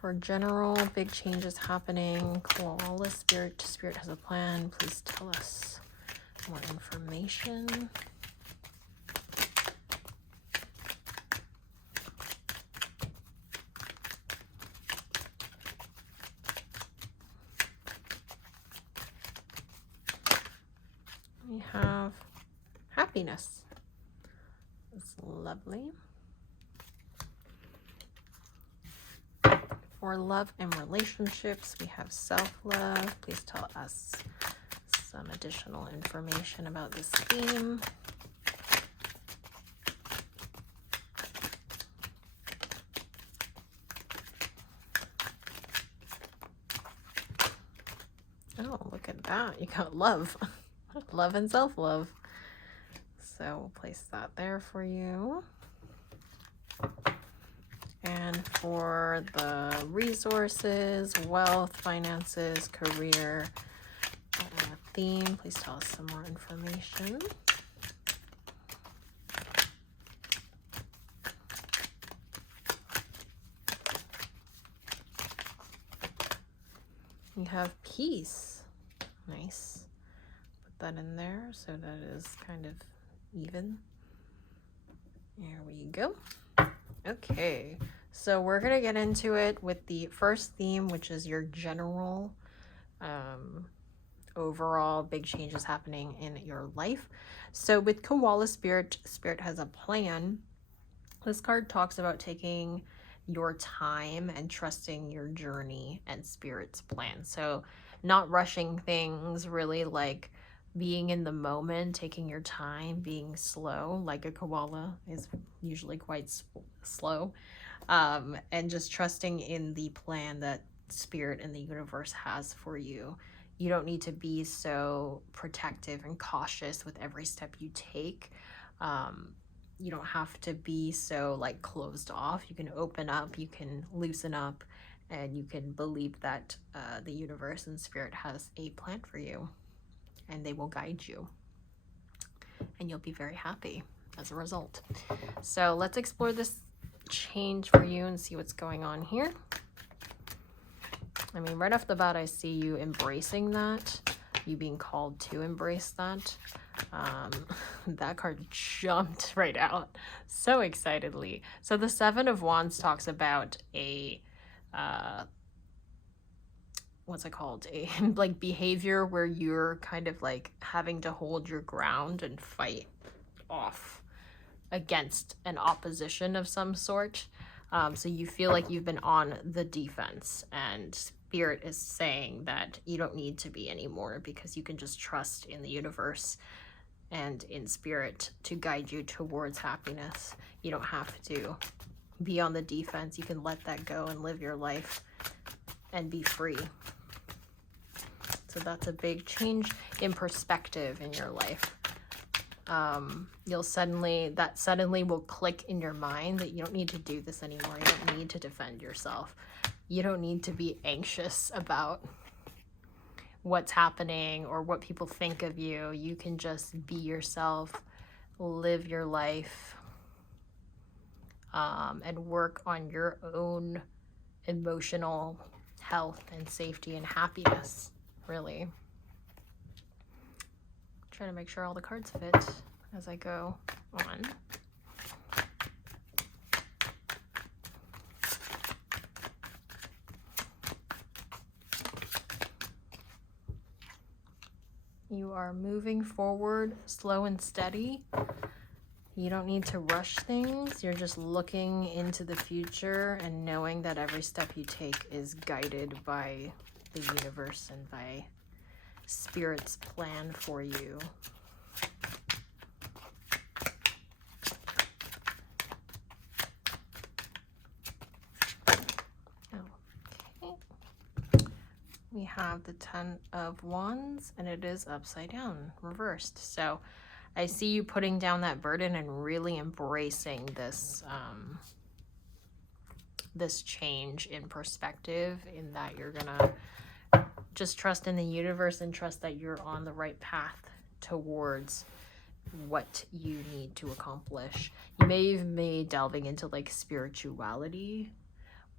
for general, big changes happening, koala spirit, spirit has a plan. Please tell us more information. We have happiness. It's lovely. For love and relationships, we have self-love. Please tell us some additional information about this theme. Oh, look at that. You got love. Love and self-love. So we'll place that there for you. And for the resources, wealth, finances, career theme, please tell us some more information. You have peace. Nice. Put that in there so that is kind of even. There we go. Okay, so we're gonna get into it with the first theme, which is your general overall big changes happening in your life. So with koala spirit, spirit has a plan. This card talks about taking your time and trusting your journey and spirit's plan. So not rushing things, really like being in the moment, taking your time, being slow, like a koala is usually quite slow, and just trusting in the plan that spirit and the universe has for you. You don't need to be so protective and cautious with every step you take. You don't have to be so like closed off. You can open up, you can loosen up, and you can believe that the universe and spirit has a plan for you, and they will guide you, and you'll be very happy as a result. So let's explore this change for you and see what's going on here. I mean, right off the bat, I see you embracing that, you being called to embrace that. That card jumped right out so excitedly. So the Seven of Wands talks about a what's it called, a like behavior where you're kind of like having to hold your ground and fight off against an opposition of some sort. So you feel like you've been on the defense, and spirit is saying that you don't need to be anymore, because you can just trust in the universe and in spirit to guide you towards happiness. You don't have to be on the defense. You can let that go and live your life and be free. So that's a big change in perspective in your life. That suddenly will click in your mind that you don't need to do this anymore. You don't need to defend yourself. You don't need to be anxious about what's happening or what people think of you. You can just be yourself, live your life, and work on your own emotional health and safety and happiness, really. Trying to make sure all the cards fit as I go on. You are moving forward, slow and steady. You don't need to rush things. You're just looking into the future and knowing that every step you take is guided by the universe and by Spirit's plan for you. Okay. We have the 10 of Wands, and it is upside down, reversed. So I see you putting down that burden and really embracing this this change in perspective, in that you're gonna just trust in the universe and trust that you're on the right path towards what you need to accomplish. You may even be delving into like spirituality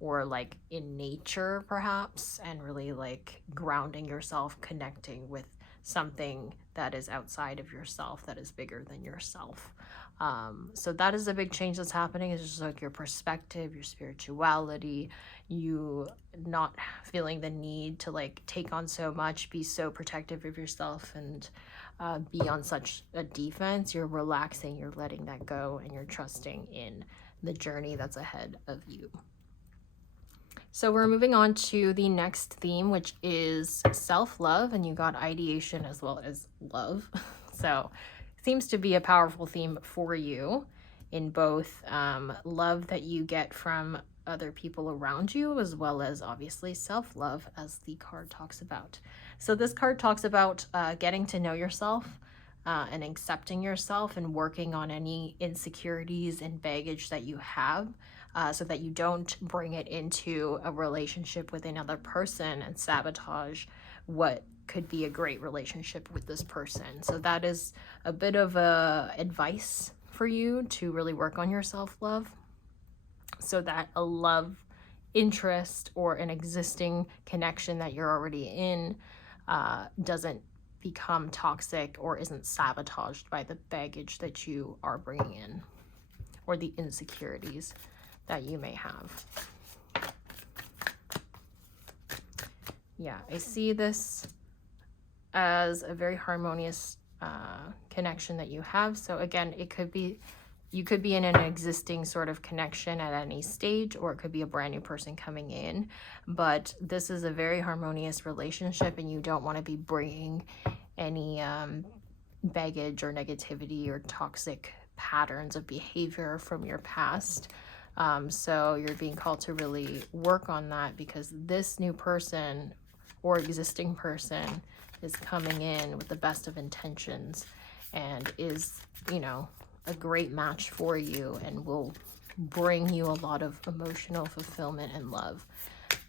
or like in nature perhaps, and really like grounding yourself, connecting with something that is outside of yourself, that is bigger than yourself. So that is a big change that's happening. It's just like your perspective, your spirituality, you not feeling the need to like take on so much, be so protective of yourself, and be on such a defense. You're relaxing, you're letting that go, and you're trusting in the journey that's ahead of you. So we're moving on to the next theme, which is self-love, and you got ideation as well as love. So seems to be a powerful theme for you in both love that you get from other people around you, as well as obviously self-love, as the card talks about. So this card talks about getting to know yourself and accepting yourself, and working on any insecurities and baggage that you have, so that you don't bring it into a relationship with another person and sabotage what could be a great relationship with this person. So that is a bit of advice for you to really work on your self-love, so that a love interest or an existing connection that you're already in doesn't become toxic or isn't sabotaged by the baggage that you are bringing in, or the insecurities that you may have. Yeah, I see this as a very harmonious connection that you have. So again, it could be, you could be in an existing sort of connection at any stage, or it could be a brand new person coming in, but this is a very harmonious relationship, and you don't want to be bringing any baggage or negativity or toxic patterns of behavior from your past. So you're being called to really work on that, because this new person or existing person is coming in with the best of intentions and is, you know, a great match for you and will bring you a lot of emotional fulfillment and love.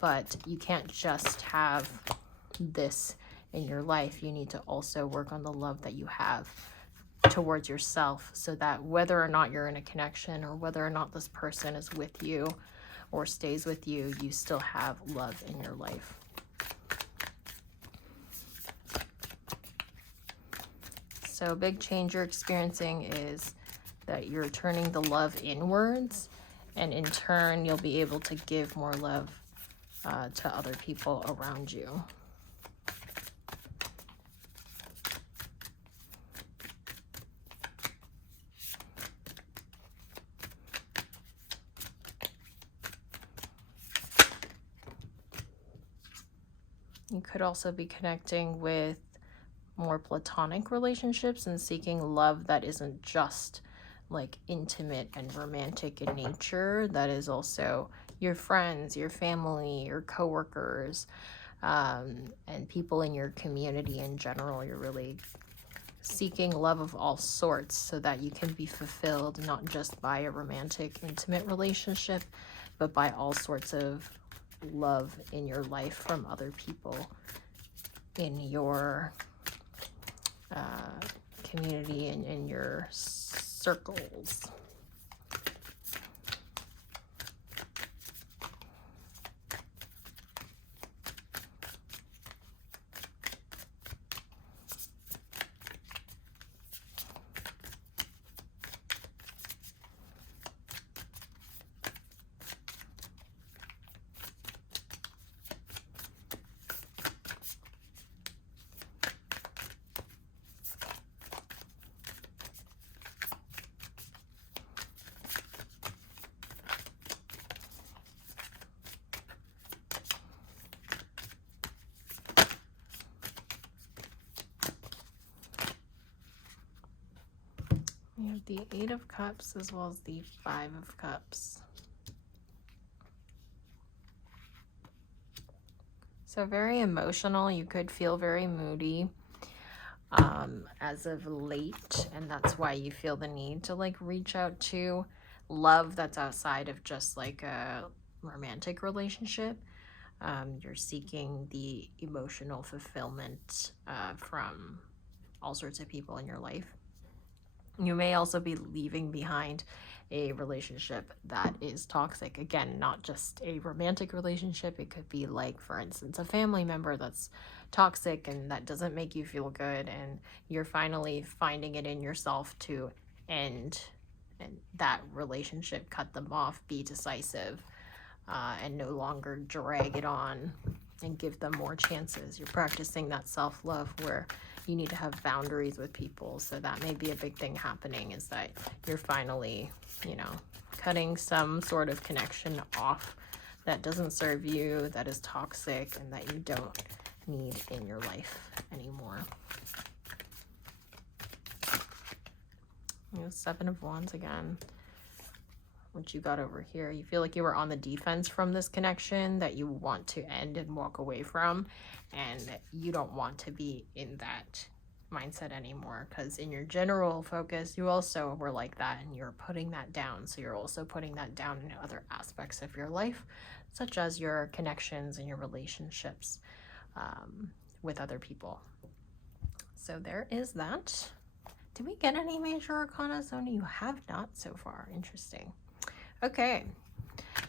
But you can't just have this in your life. You need to also work on the love that you have towards yourself, so that whether or not you're in a connection, or whether or not this person is with you or stays with you, you still have love in your life. So a big change you're experiencing is that you're turning the love inwards, and in turn you'll be able to give more love to other people around you. You could also be connecting with more platonic relationships and seeking love that isn't just like intimate and romantic in nature, that is also your friends, your family, your coworkers, and people in your community in general. You're really seeking love of all sorts, so that you can be fulfilled not just by a romantic, intimate relationship, but by all sorts of love in your life from other people in your community and in your circles. We have the Eight of Cups as well as the Five of Cups. So very emotional. You could feel very moody as of late, and that's why you feel the need to like reach out to love that's outside of just like a romantic relationship. You're seeking the emotional fulfillment from all sorts of people in your life. You may also be leaving behind a relationship that is toxic. Again, not just a romantic relationship. It could be like, for instance, a family member that's toxic and that doesn't make you feel good, and you're finally finding it in yourself to end and that relationship, cut them off, be decisive, and no longer drag it on and give them more chances. You're practicing that self-love where you need to have boundaries with people. So that may be a big thing happening, is that you're finally, you know, cutting some sort of connection off that doesn't serve you, that is toxic, and that you don't need in your life anymore. You know, Seven of Wands again. What you got over here, you feel like you were on the defense from this connection that you want to end and walk away from, and you don't want to be in that mindset anymore, because in your general focus you also were like that and you're putting that down. So you're also putting that down in other aspects of your life, such as your connections and your relationships with other people. So there is that. Did we get any major arcana, Zona? You have not so far. Interesting. Okay,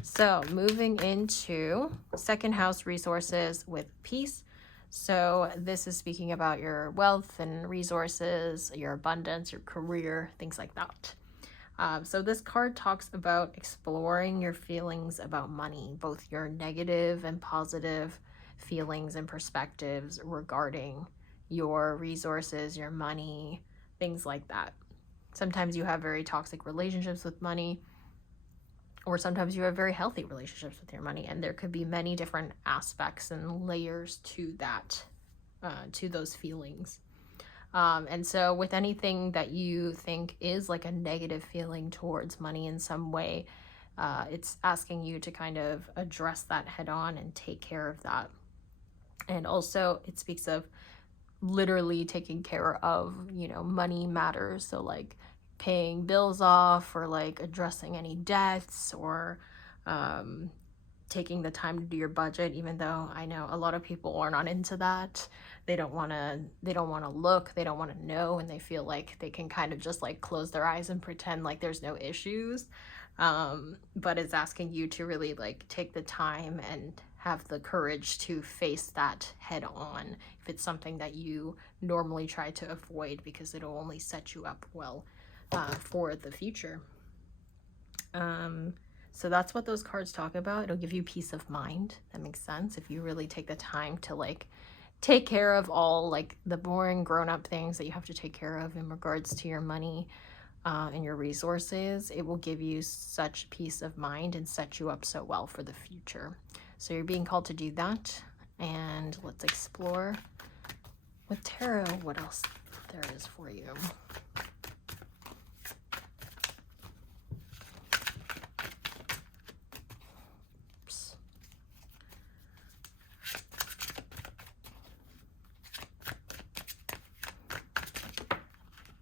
so moving into second house, resources with peace. So this is speaking about your wealth and resources, your abundance, your career, things like that. So this card talks about exploring your feelings about money, both your negative and positive feelings and perspectives regarding your resources, your money, things like that. Sometimes you have very toxic relationships with money, or sometimes you have very healthy relationships with your money, and there could be many different aspects and layers to that, to those feelings. And so with anything that you think is like a negative feeling towards money in some way, it's asking you to kind of address that head on and take care of that. And also it speaks of literally taking care of, you know, money matters. So like paying bills off, or like addressing any debts, or taking the time to do your budget, even though I know a lot of people are not into that. They don't want to look, they don't want to know, and they feel like they can kind of just like close their eyes and pretend like there's no issues. But it's asking you to really like take the time and have the courage to face that head on if it's something that you normally try to avoid, because it'll only set you up well for the future. So that's what those cards talk about. It'll give you peace of mind. That makes sense. If you really take the time to like take care of all like the boring grown-up things that you have to take care of in regards to your money and your resources, it will give you such peace of mind and set you up so well for the future. So you're being called to do that. And let's explore with tarot what else there is for you.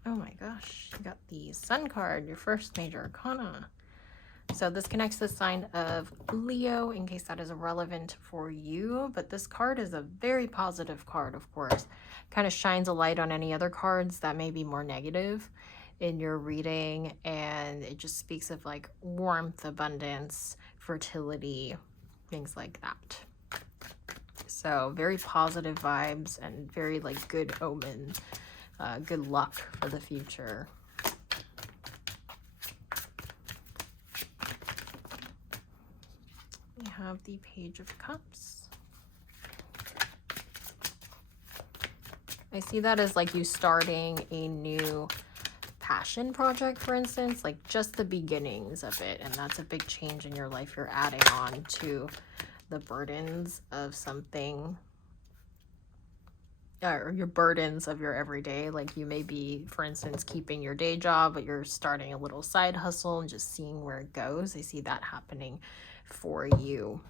Oh my gosh, you got the Sun card, your first major arcana. So this connects the sign of Leo, in case that is relevant for you. But this card is a very positive card, of course. Kind of shines a light on any other cards that may be more negative in your reading. And it just speaks of like warmth, abundance, fertility, things like that. So very positive vibes and very like good omen. Good luck for the future. We have the Page of Cups. I see that as like you starting a new passion project, for instance, like just the beginnings of it. And that's a big change in your life. You're adding on to the burdens of something or your burdens of your everyday. Like you may be, for instance, keeping your day job, but you're starting a little side hustle and just seeing where it goes. I see that happening for you.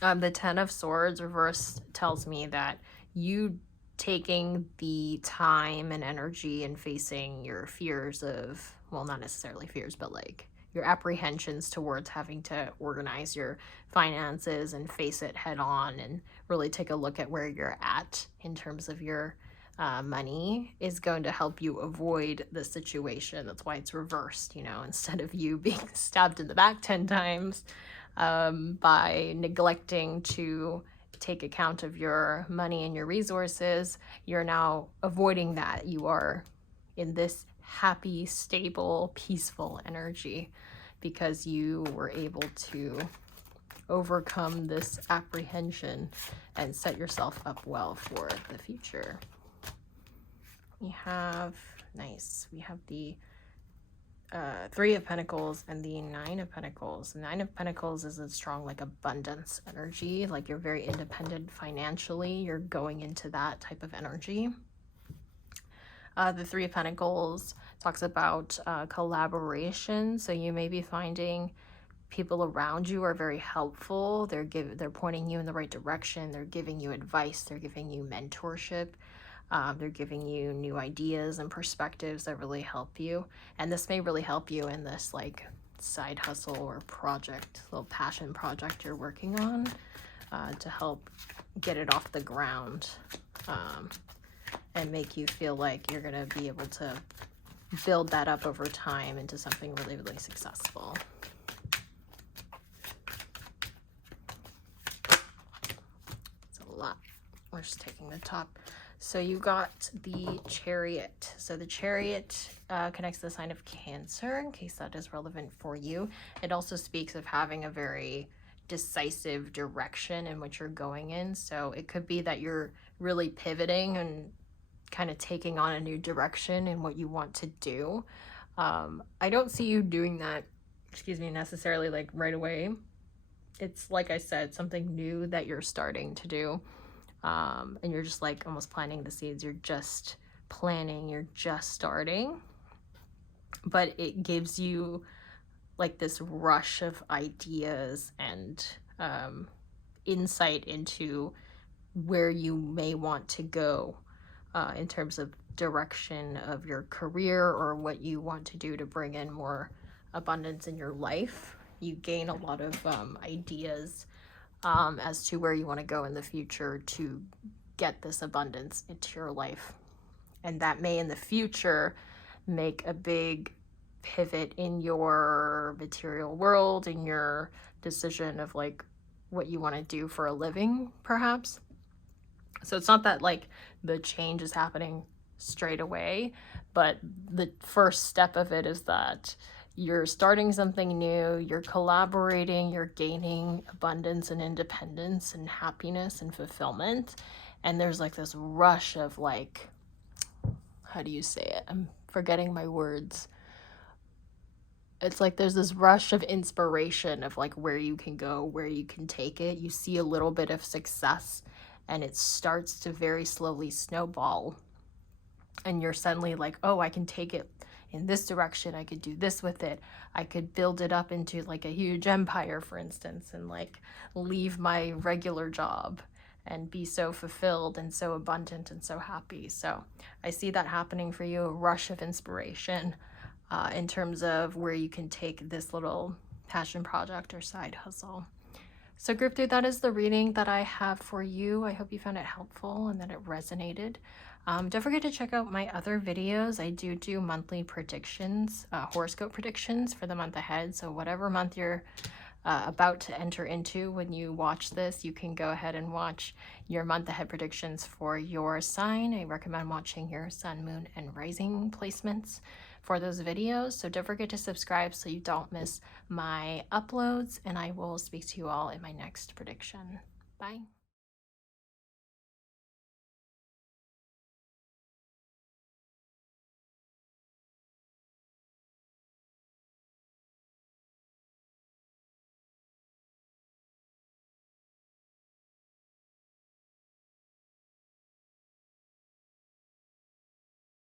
The Ten of Swords reverse tells me that you taking the time and energy and facing your fears of, well, not necessarily fears, but like your apprehensions towards having to organize your finances and face it head on and really take a look at where you're at in terms of your money is going to help you avoid the situation. That's why it's reversed, you know, instead of you being stabbed in the back 10 times by neglecting to take account of your money and your resources, you're now avoiding that. You are in this happy, stable, peaceful energy because you were able to overcome this apprehension and set yourself up well for the future. We have, nice, we have the Three of Pentacles and the Nine of Pentacles. The Nine of Pentacles is a strong like abundance energy, like you're very independent financially, you're going into that type of energy. The Three of Pentacles talks about collaboration, so you may be finding people around you are very helpful. They're pointing you in the right direction, they're giving you advice, they're giving you mentorship. They're giving you new ideas and perspectives that really help you. And this may really help you in this like side hustle or project, little passion project you're working on to help get it off the ground and make you feel like you're going to be able to build that up over time into something really, really successful. It's a lot. We're just taking the top. So you got the Chariot. So the Chariot connects to the sign of Cancer, in case that is relevant for you. It also speaks of having a very decisive direction in which you're going in. So it could be that you're really pivoting and kind of taking on a new direction in what you want to do. I don't see you doing that, necessarily like right away. It's like I said, something new that you're starting to do. And you're just like almost planting the seeds. You're just planning, you're just starting, but it gives you like this rush of ideas and insight into where you may want to go in terms of direction of your career or what you want to do to bring in more abundance in your life. You gain a lot of ideas as to where you want to go in the future to get this abundance into your life. And that may in the future make a big pivot in your material world, in your decision of like what you want to do for a living, perhaps. So it's not that like the change is happening straight away, but the first step of it is that you're starting something new, you're collaborating, you're gaining abundance and independence and happiness and fulfillment. And there's like this rush of like, how do you say it? I'm forgetting my words. It's like there's this rush of inspiration of like where you can go, where you can take it. You see a little bit of success and it starts to very slowly snowball. And you're suddenly like, oh, I can take it in this direction, I could do this with it, I could build it up into like a huge empire, for instance, and like leave my regular job and be so fulfilled and so abundant and so happy. So I see that happening for you, a rush of inspiration in terms of where you can take this little passion project or side hustle. So group 3, that is the reading that I have for you. I hope you found it helpful and that it resonated. Don't forget to check out my other videos. I do monthly predictions, horoscope predictions for the month ahead. So whatever month you're about to enter into when you watch this, you can go ahead and watch your month ahead predictions for your sign. I recommend watching your sun, moon, and rising placements for those videos. So don't forget to subscribe so you don't miss my uploads, and I will speak to you all in my next prediction. Bye.